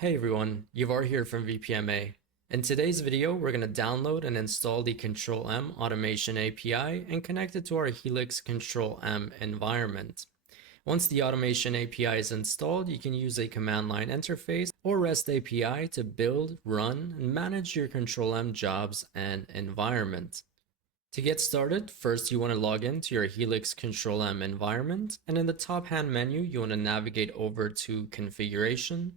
Hey everyone, Yavar here from VPMA. In today's video, we're going to download and install the Control-M automation API and connect it to our Helix Control-M environment. Once the automation API is installed, you can use a command line interface or REST API to build, run, and manage your Control-M jobs and environment. To get started, first you want to log into your Helix Control-M environment, and in the top hand menu, you want to navigate over to Configuration.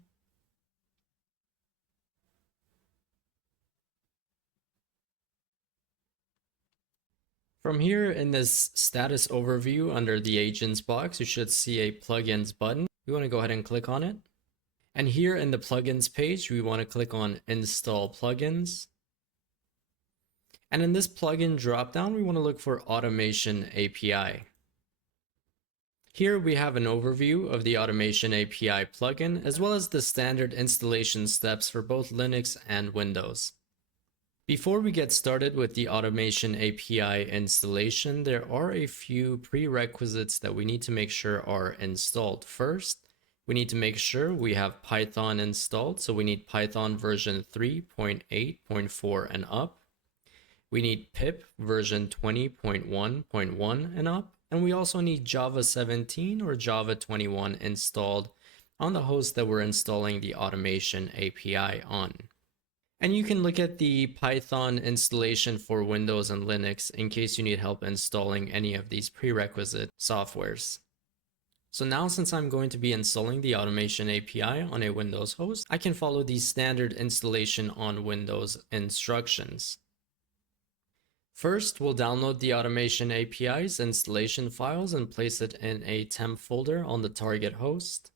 From here in this status overview under the agents box, you should see a plugins button. We want to go ahead and click on it. And here in the plugins page, we want to click on install plugins. And in this plugin dropdown, we want to look for automation API. Here we have an overview of the automation API plugin, as well as the standard installation steps for both Linux and Windows. Before we get started with the automation API installation, there are a few prerequisites that we need to make sure are installed. First, we need to make sure we have Python installed. So we need Python version 3.8.4 and up. We need pip version 20.1.1 and up. And we also need Java 17 or Java 21 installed on the host that we're installing the automation API on. And you can look at the Python installation for Windows and Linux in case you need help installing any of these prerequisite softwares. So now, since I'm going to be installing the automation API on a Windows host, I can follow the standard installation on Windows instructions. First, we'll download the automation API's installation files and place it in a temp folder on the target host.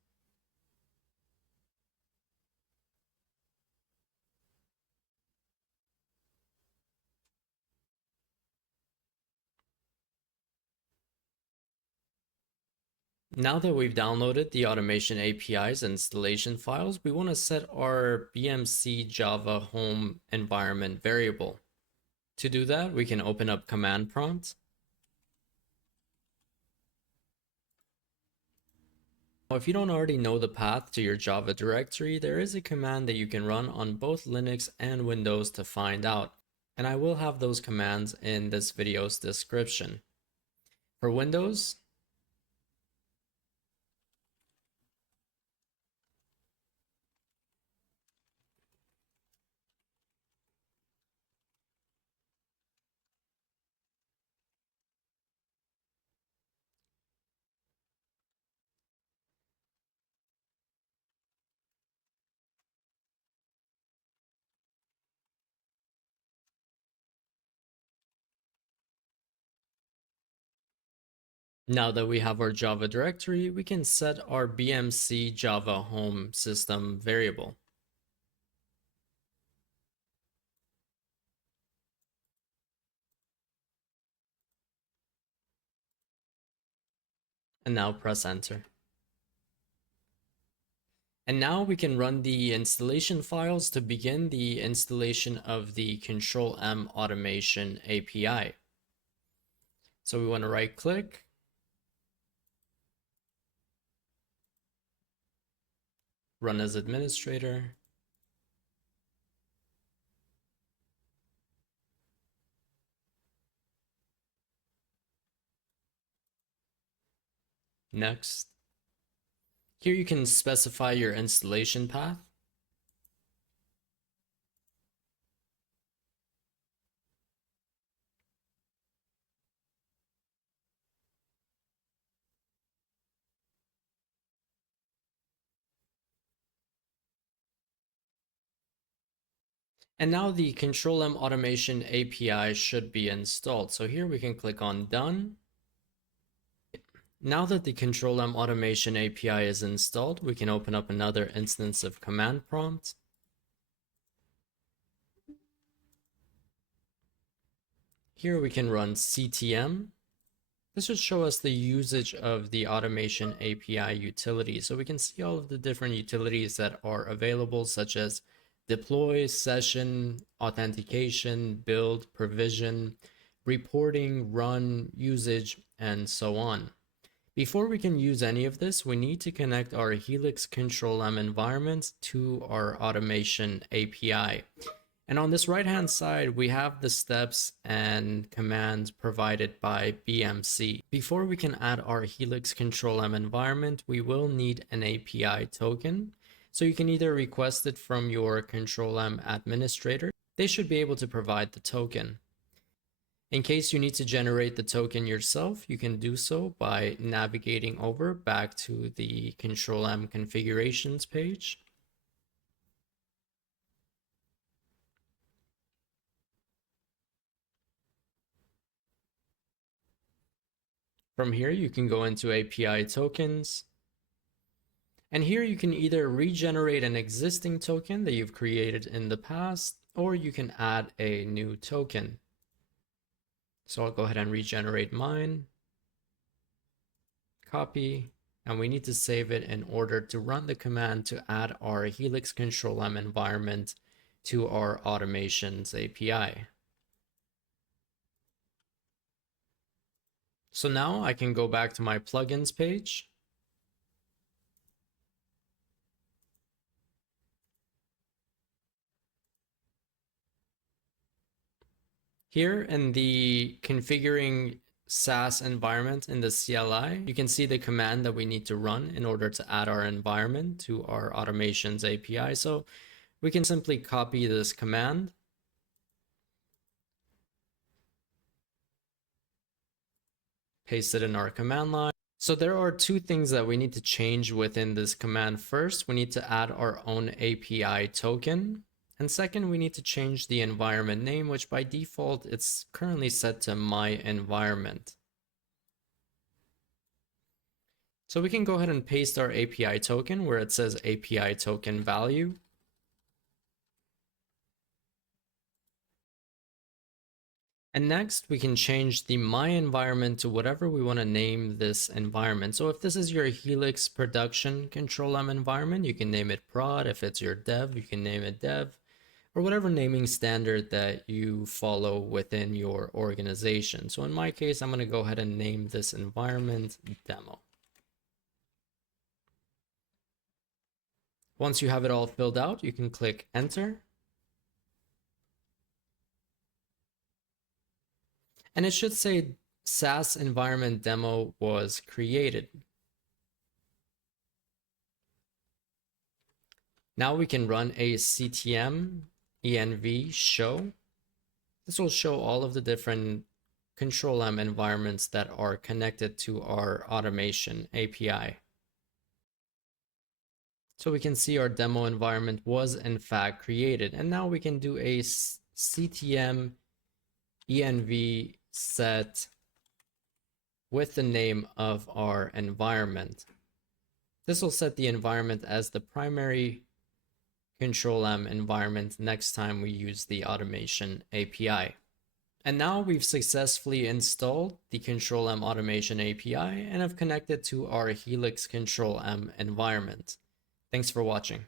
Now that we've downloaded the automation API's installation files, we want to set our BMC Java home environment variable. To do that, we can open up command prompt. Now, if you don't already know the path to your Java directory, there is a command that you can run on both Linux and Windows to find out. And I will have those commands in this video's description. For Windows, now that we have our Java directory, we can set our BMC Java home system variable. And now press enter. And now we can run the installation files to begin the installation of the Control-M automation API. So we want to right click, run as administrator. Next. Here you can specify your installation path. And now the Control-M automation API should be installed. So here we can click on Done. Now that the Control-M automation API is installed, we can open up another instance of command prompt. Here we can run CTM. This would show us the usage of the automation API utility. So we can see all of the different utilities that are available, such as deploy, session, authentication, build, provision, reporting, run, usage, and so on. Before we can use any of this, we need to connect our Helix Control-M environment to our automation API. And on this right-hand side, we have the steps and commands provided by BMC. Before we can add our Helix Control-M environment, we will need an API token. So you can either request it from your Control-M administrator. They should be able to provide the token. In case you need to generate the token yourself, you can do so by navigating over back to the Control-M configurations page. From here, you can go into API tokens. And here you can either regenerate an existing token that you've created in the past, or you can add a new token. So I'll go ahead and regenerate mine, copy, and we need to save it in order to run the command to add our Helix Control-M environment to our automations API. So now I can go back to my plugins page. Here in the configuring SaaS environment in the CLI, you can see the command that we need to run in order to add our environment to our automations API. So we can simply copy this command, paste it in our command line. So there are two things that we need to change within this command. First, we need to add our own API token. And second, we need to change the environment name, which by default, it's currently set to my environment. So we can go ahead and paste our API token where it says API token value. And next, we can change the my environment to whatever we want to name this environment. So if this is your Helix production Control-M environment, you can name it prod. If it's your dev, you can name it dev, or whatever naming standard that you follow within your organization. So in my case, I'm going to go ahead and name this environment demo. Once you have it all filled out, you can click enter. And it should say SaaS environment demo was created. Now we can run a CTM env show. This will show all of the different Control-M environments that are connected to our automation API. So we can see our demo environment was in fact created. And now we can do a CTM env set with the name of our environment. This will set the environment as the primary Control-M environment next time we use the automation API. And now we've successfully installed the Control-M automation API and have connected to our Helix Control-M environment. Thanks for watching.